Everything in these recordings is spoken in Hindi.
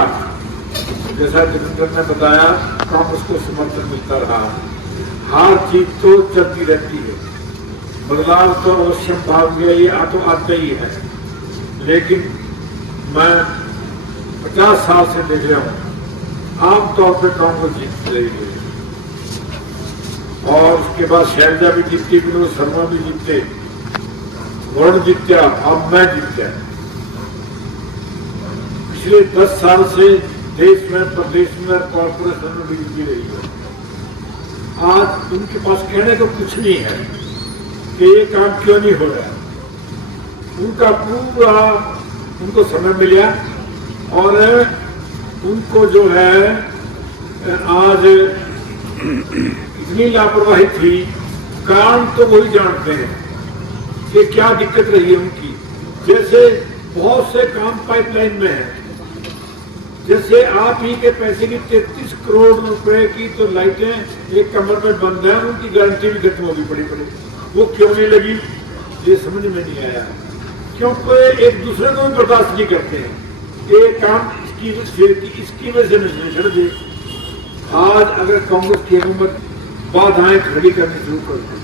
किया, जैसा जितेंद्र ने बताया, कांग्रेस को समर्थन मिलता रहा। हार जीत तो चलती रहती है, बदलाव तो अवश्य भाग्य ये तो आता ही है, लेकिन मैं 50 साल से देख रहा हूँ आमतौर पर कांग्रेस जीत रही है। और उसके बाद शैलजा भी जीतती, विनोद शर्मा भी जीतते, वरुण जीत्या, अब मैं जीत गया। पिछले 10 साल से देश में, प्रदेश में, कॉर्पोरेशन में भी जीती रही है। आज उनके पास कहने को कुछ नहीं है कि ये काम क्यों नहीं हो रहा है। उनका पूरा उनको समय मिला और उनको जो है आज इतनी लापरवाही थी, कारण तो वही जानते हैं कि क्या दिक्कत रही है उनकी। जैसे बहुत से काम पाइपलाइन में है, जैसे आप ही के पैसे की 33 करोड़ रुपए की तो लाइटें एक कमर में बंद है, उनकी गारंटी भी खत्म होगी पड़ी, वो क्यों नहीं लगी ये समझ में नहीं आया। क्योंकि एक दूसरे को भी बर्दाश्त नहीं करते हैं, ये काम इसकी वजह से नहीं छड़ दे। आज अगर कांग्रेस की हुकूमत बाधाएं खड़ी करनी शुरू कर दे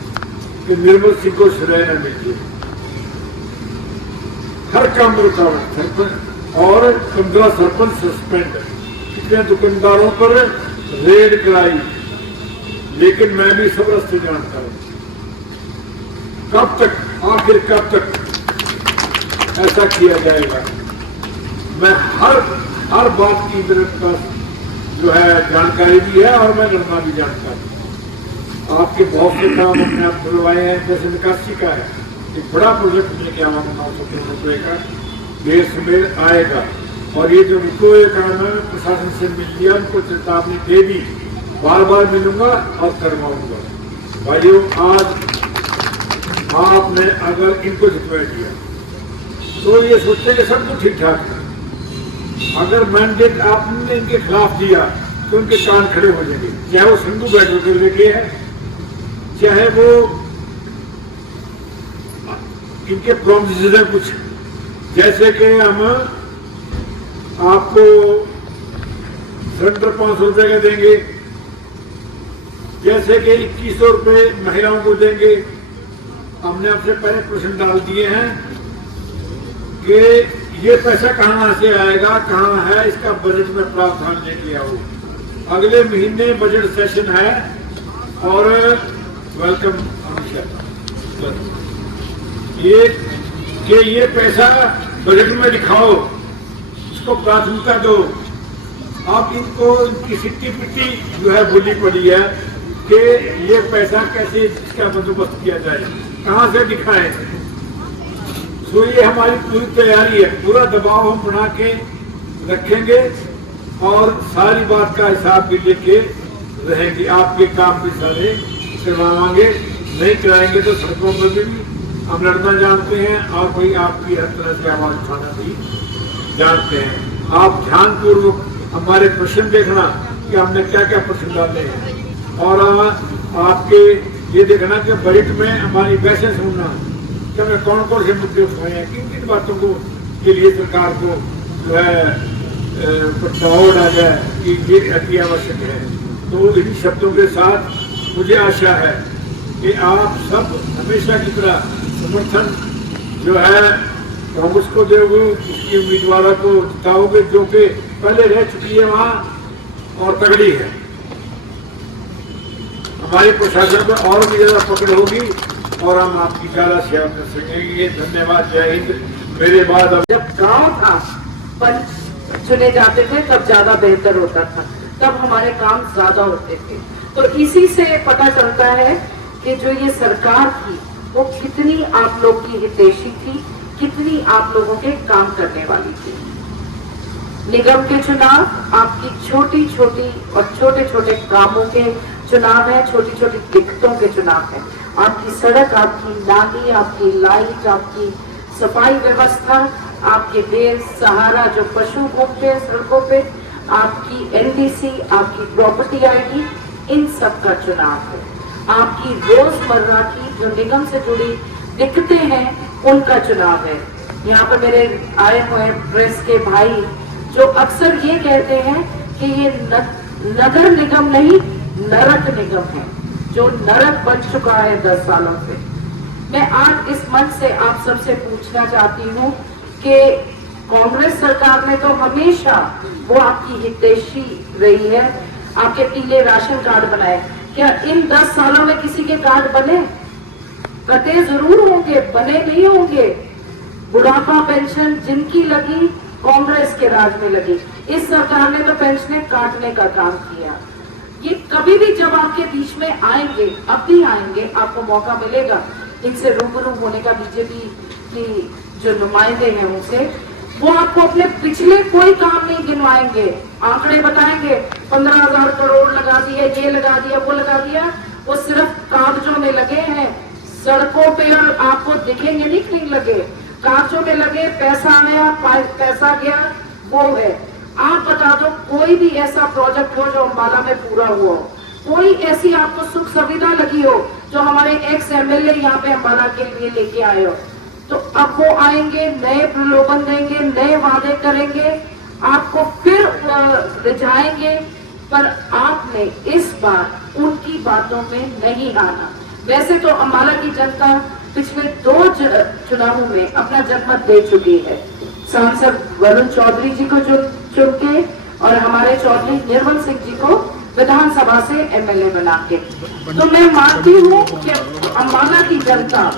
कि निर्मल सिंह को श्रेय न मिले, हर काम में रुकावट, और 15 सरपंच सस्पेंड, कितने दुकानदारों पर रेड कराई, लेकिन मैं भी सब रास्ते जानता हूं। कब तक, आखिर कब तक ऐसा किया जाएगा? मैं हर बात की मेरे पास जो है जानकारी भी है और मैं लड़ना भी जानता हूं। आपके बहुत से काम अपने आप खुलवाए हैं, जैसे निकासी का है, एक बड़ा प्रोजेक्ट लेके आवा 900 करोड़ रुपए का देश में आएगा। और ये जो उनको ये काम है प्रशासन से मिल लिया, उनको चेतावनी दे दी, बार बार मिलूंगा और करवाऊंगा। भाइयों, आज आपने अगर इनको जितवा दिया तो ये सोचते कि सब कुछ ठीक ठाक है। अगर मैंडेट आपने इनके खिलाफ दिया तो उनके कान खड़े हो जाएंगे, चाहे वो सिंधु बैठो के लिए है, चाहे वो इनके प्रोमिस है कुछ, जैसे कि हम आपको सिलेंडर 500 रुपए का देंगे, जैसे कि 2100 रुपए महिलाओं को देंगे। हमने आपसे पहले प्रश्न डाल दिए हैं कि ये पैसा कहाँ से आएगा, कहाँ है, इसका बजट में प्रावधान लेके आओ। अगले महीने बजट सेशन है और वेलकम ये पैसा बजट में दिखाओ, इसको प्राथमिकता दो। आप इनको इनकी सिट्टी पिट्टी जो है भूली पड़ी है कि ये पैसा कैसे इसका बंदोबस्त किया जाए, कहाँ से दिखाएं। तो ये हमारी पूरी तैयारी है, पूरा दबाव हम बना के रखेंगे और सारी बात का हिसाब भी लेके रहेंगे। आपके काम भी सारे करवाएंगे, नहीं कराएंगे तो सड़कों पर भी हम लड़ना जानते हैं और कोई आपकी हर तरह से आवाज उठाना भी जानते हैं। आप ध्यानपूर्वक हमारे प्रश्न देखना कि हमने क्या क्या प्रश्न डाले हैं, और आपके ये देखना कि बजट में हमारी वैसे सुनना कि हमें कौन कौन से मुद्दे उठाए हैं, किन किन बातों को के लिए सरकार को जो है प्रस्ताव डाला है कि ये अति आवश्यक है। तो इन शब्दों के साथ मुझे आशा है कि आप सब हमेशा की तरह समर्थन जो है कांग्रेस को दोगे, उसकी उम्मीदवारों को जिताओगे जो कि पहले रह चुकी है वहां और तगड़ी है। हमारे प्रशासन में और भी ज्यादा पकड़ होगी और हम आपकी ज्यादा सेवा कर सकेंगे। धन्यवाद, जय हिंद। मेरे बाद जब गांव था पंच चुने जाते थे तब ज्यादा बेहतर होता था, तब हमारे काम ज्यादा होते थे। तो इसी से पता चलता है कि जो ये सरकार थी वो कितनी आप लोग की हितैषी थी, कितनी आप लोगों के काम करने वाली थी। निगम के चुनाव आपकी छोटी छोटी और छोटे छोटे कामों के चुनाव है, छोटी छोटी दिक्कतों के चुनाव है। आपकी सड़क, आपकी नाली, आपकी लाइट, आपकी सफाई व्यवस्था, आपके बेसहारा जो पशु घूमते हैं सड़कों पे, आपकी एनडीसी, आपकी प्रॉपर्टी आईडी, इन सब का चुनाव है। आपकी रोजमर्रा की जो निगम से जुड़ी दिक्कतें हैं उनका चुनाव है। यहाँ पर मेरे आए हुए प्रेस के भाई जो अक्सर ये कहते हैं कि ये नगर निगम नहीं नरक निगम है, जो नरक बन चुका है 10 सालों से। मैं आज इस मंच से आप सबसे पूछना चाहती हूँ कि कांग्रेस सरकार ने तो हमेशा वो आपकी हितैषी रही है, आपके पीले राशन कार्ड बनाए, क्या इन 10 सालों में किसी के कार्ड बने? कटे जरूर होंगे, बने नहीं होंगे। बुढ़ापा पेंशन जिनकी लगी कांग्रेस के राज में लगी, इस सरकार ने तो पेंशनें काटने का काम किया। ये कभी भी जब आपके बीच में आएंगे, अब भी आएंगे, आपको मौका मिलेगा इनसे रूबरू होने का, बीजेपी की जो नुमाइंदे हैं उनसे, वो आपको अपने पिछले कोई काम नहीं गिनवाएंगे, आंकड़े बताएंगे 15,000 करोड़ लगा दिए, ये लगा दिया, वो लगा दिया। वो सिर्फ कागजों में लगे हैं, सड़कों पे आपको दिखेंगे नहीं लगे, कागजों में लगे, पैसा आया पैसा गया, वो है। आप बता दो कोई भी ऐसा प्रोजेक्ट हो जो अम्बाला में पूरा हुआ हो, कोई ऐसी आपको सुख सुविधा लगी हो जो हमारे एक्स एमएलए यहाँ पे अम्बाला के लिए लेके आए हो। तो अब वो आएंगे, नए प्रलोभन देंगे, नए वादे करेंगे, आपको फिर रिझाएंगे, पर आपने इस बार उनकी बातों में नहीं आना। वैसे तो अम्बाला की जनता पिछले 2 चुनावों में अपना जनमत दे चुकी है, सांसद वरुण चौधरी जी को चुन के और हमारे चौधरी निर्मल सिंह जी को विधानसभा से एमएलए बना के। तो मैं मानती हूँ कि अम्बाला की जनता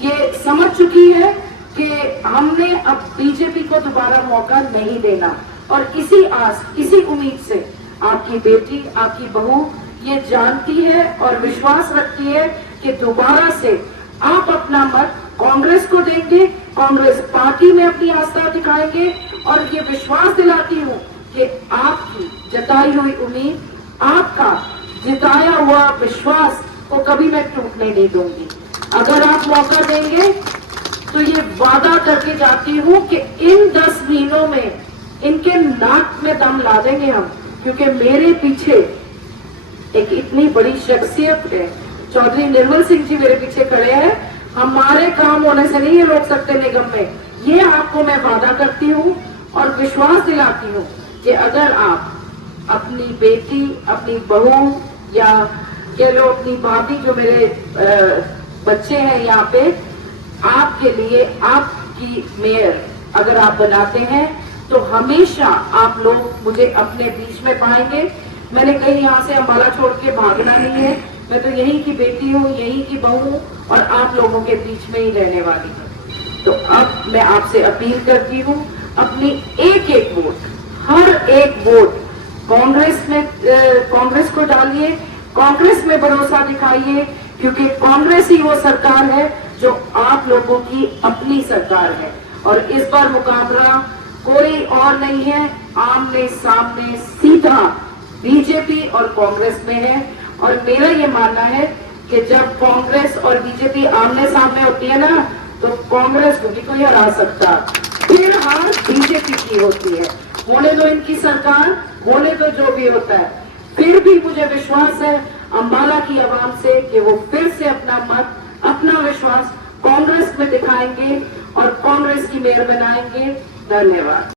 ये समझ चुकी है कि हमने अब बीजेपी को दोबारा मौका नहीं देना, और इसी आस, इसी उम्मीद से आपकी बेटी, आपकी बहू ये जानती है और विश्वास रखती है कि दोबारा से आप अपना मत कांग्रेस को देंगे, कांग्रेस पार्टी में अपनी आस्था दिखाएंगे, और ये विश्वास दिलाती हूँ कि आपकी जताई हुई उम्मीद, आपका जिताया हुआ विश्वास को कभी मैं टूटने नहीं दूंगी। अगर आप मौका देंगे तो ये वादा करके जाती हूँ कि इन 10 महीनों में इनके नाक में दम ला देंगे हम, क्योंकि मेरे पीछे एक इतनी बड़ी शख्सियत है, चौधरी निर्मल सिंह जी मेरे पीछे खड़े हैं। हमारे काम होने से नहीं ये रोक सकते निगम में, ये आपको मैं वादा करती हूँ और विश्वास दिलाती हूँ कि अगर आप अपनी बेटी, अपनी बहू, या कह लो अपनी भाभी, जो मेरे बच्चे हैं यहाँ पे, आपके लिए आपकी मेयर अगर आप बनाते हैं तो हमेशा आप लोग मुझे अपने बीच में पाएंगे। मैंने कहीं यहाँ से अम्बाला छोड़ के भागना नहीं है, मैं तो यहीं की बेटी हूँ, यहीं की बहू हूँ, और आप लोगों के बीच में ही रहने वाली हूँ। तो अब मैं आपसे अपील करती हूँ, अपनी एक एक वोट, हर एक वोट कांग्रेस को डालिए, कांग्रेस में भरोसा दिखाइए, क्योंकि कांग्रेस ही वो सरकार है जो आप लोगों की अपनी सरकार है। और इस बार मुकाबला कोई और नहीं है, आमने सामने सीधा बीजेपी और कांग्रेस में है। और मेरा ये मानना है कि जब कांग्रेस और बीजेपी आमने सामने होती है ना, तो कांग्रेस को भी कोई हरा सकता, फिर हार बीजेपी की होती है। होने दो इनकी सरकार, होने दो जो भी होता है, फिर भी मुझे विश्वास है अम्बाला की आवाम से कि वो फिर से अपना मत, अपना विश्वास कांग्रेस में दिखाएंगे और कांग्रेस की मेयर बनाएंगे। धन्यवाद।